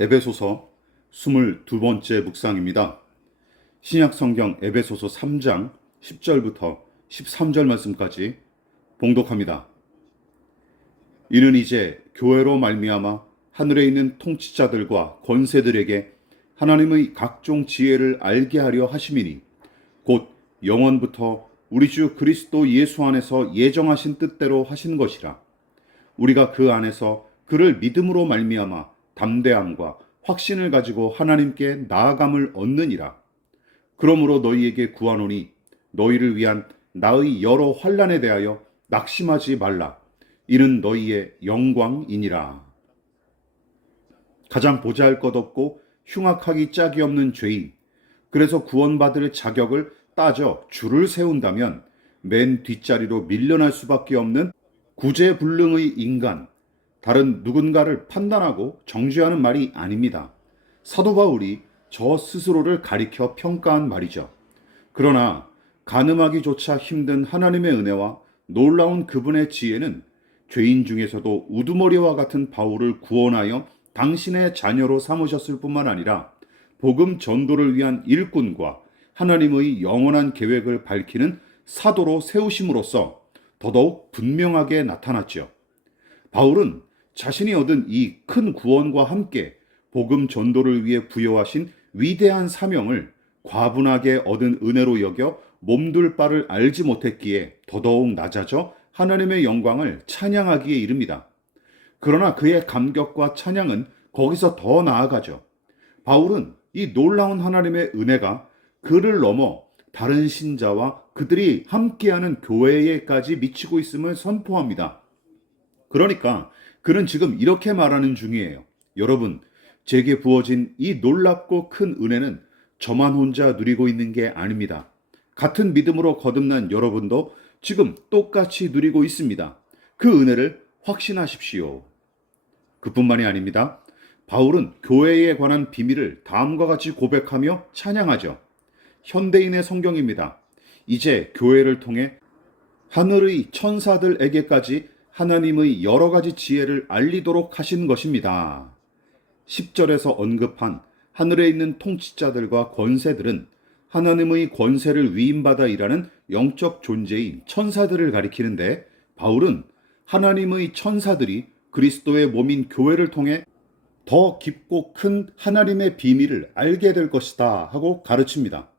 에베소서 22번째 묵상입니다. 신약 성경 에베소서 3장 10절부터 13절 말씀까지 봉독합니다. 이는 이제 교회로 말미암아 하늘에 있는 통치자들과 권세들에게 하나님의 각종 지혜를 알게 하려 하심이니 곧 영원부터 우리 주 그리스도 예수 안에서 예정하신 뜻대로 하신 것이라 우리가 그 안에서 그를 믿음으로 말미암아 담대함과 확신을 가지고 하나님께 나아감을 얻느니라. 그러므로 너희에게 구하노니 너희를 위한 나의 여러 환란에 대하여 낙심하지 말라. 이는 너희의 영광이니라. 가장 보잘 것 없고 흉악하기 짝이 없는 죄인 그래서 구원받을 자격을 따져 줄을 세운다면 맨 뒷자리로 밀려날 수밖에 없는 구제불능의 인간 다른 누군가를 판단하고 정죄하는 말이 아닙니다. 사도 바울이 저 스스로를 가리켜 평가한 말이죠. 그러나 가늠하기조차 힘든 하나님의 은혜와 놀라운 그분의 지혜는 죄인 중에서도 우두머리와 같은 바울을 구원하여 당신의 자녀로 삼으셨을 뿐만 아니라 복음 전도를 위한 일꾼과 하나님의 영원한 계획을 밝히는 사도로 세우심으로써 더더욱 분명하게 나타났죠. 바울은 자신이 얻은 이 큰 구원과 함께 복음 전도를 위해 부여하신 위대한 사명을 과분하게 얻은 은혜로 여겨 몸둘 바를 알지 못했기에 더더욱 낮아져 하나님의 영광을 찬양하기에 이릅니다. 그러나 그의 감격과 찬양은 거기서 더 나아가죠. 바울은 이 놀라운 하나님의 은혜가 그를 넘어 다른 신자와 그들이 함께하는 교회에까지 미치고 있음을 선포합니다. 그러니까 그는 지금 이렇게 말하는 중이에요. 여러분, 제게 부어진 이 놀랍고 큰 은혜는 저만 혼자 누리고 있는 게 아닙니다. 같은 믿음으로 거듭난 여러분도 지금 똑같이 누리고 있습니다. 그 은혜를 확신하십시오. 그뿐만이 아닙니다. 바울은 교회에 관한 비밀을 다음과 같이 고백하며 찬양하죠. 현대인의 성경입니다. 이제 교회를 통해 하늘의 천사들에게까지 하나님의 여러 가지 지혜를 알리도록 하신 것입니다. 10절에서 언급한 하늘에 있는 통치자들과 권세들은 하나님의 권세를 위임받아 일하는 영적 존재인 천사들을 가리키는데 바울은 하나님의 천사들이 그리스도의 몸인 교회를 통해 더 깊고 큰 하나님의 비밀을 알게 될 것이다 하고 가르칩니다.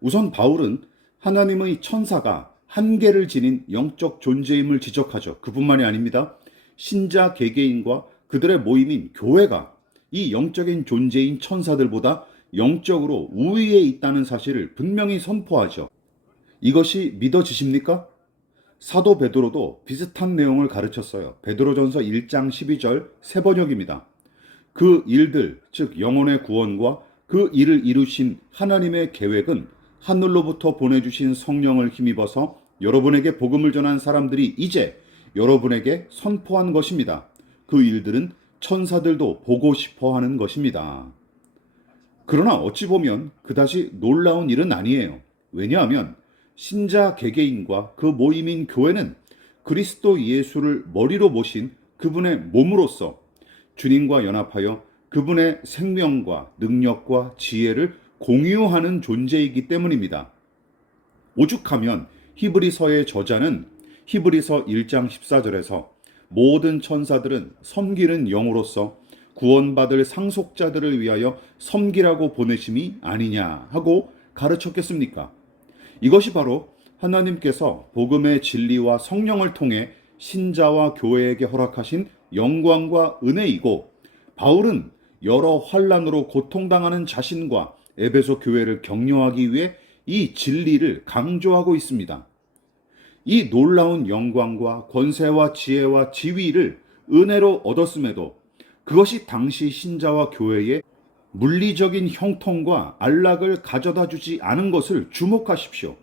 우선 바울은 하나님의 천사가 한계를 지닌 영적 존재임을 지적하죠. 그뿐만이 아닙니다. 신자 개개인과 그들의 모임인 교회가 이 영적인 존재인 천사들보다 영적으로 우위에 있다는 사실을 분명히 선포하죠. 이것이 믿어지십니까? 사도 베드로도 비슷한 내용을 가르쳤어요. 베드로전서 1장 12절 세 번역입니다. 그 일들, 즉 영혼의 구원과 그 일을 이루신 하나님의 계획은 하늘로부터 보내주신 성령을 힘입어서 여러분에게 복음을 전한 사람들이 이제 여러분에게 선포한 것입니다. 그 일들은 천사들도 보고 싶어 하는 것입니다. 그러나 어찌 보면 그다지 놀라운 일은 아니에요. 왜냐하면 신자 개개인과 그 모임인 교회는 그리스도 예수를 머리로 모신 그분의 몸으로서 주님과 연합하여 그분의 생명과 능력과 지혜를 공유하는 존재이기 때문입니다. 오죽하면 히브리서의 저자는 히브리서 1장 14절에서 모든 천사들은 섬기는 영으로서 구원받을 상속자들을 위하여 섬기라고 보내심이 아니냐 하고 가르쳤겠습니까? 이것이 바로 하나님께서 복음의 진리와 성령을 통해 신자와 교회에게 허락하신 영광과 은혜이고 바울은 여러 환란으로 고통당하는 자신과 에베소 교회를 격려하기 위해 이 진리를 강조하고 있습니다. 이 놀라운 영광과 권세와 지혜와 지위를 은혜로 얻었음에도 그것이 당시 신자와 교회의 물리적인 형통과 안락을 가져다 주지 않은 것을 주목하십시오.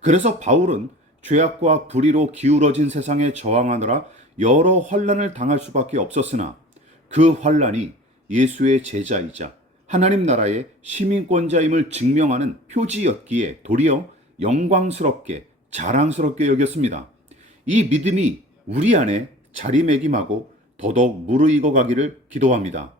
그래서 바울은 죄악과 불의로 기울어진 세상에 저항하느라 여러 환란을 당할 수밖에 없었으나 그 환란이 예수의 제자이자 하나님 나라의 시민권자임을 증명하는 표지였기에 도리어 영광스럽게 자랑스럽게 여겼습니다. 이 믿음이 우리 안에 자리매김하고 더더욱 무르익어 가기를 기도합니다.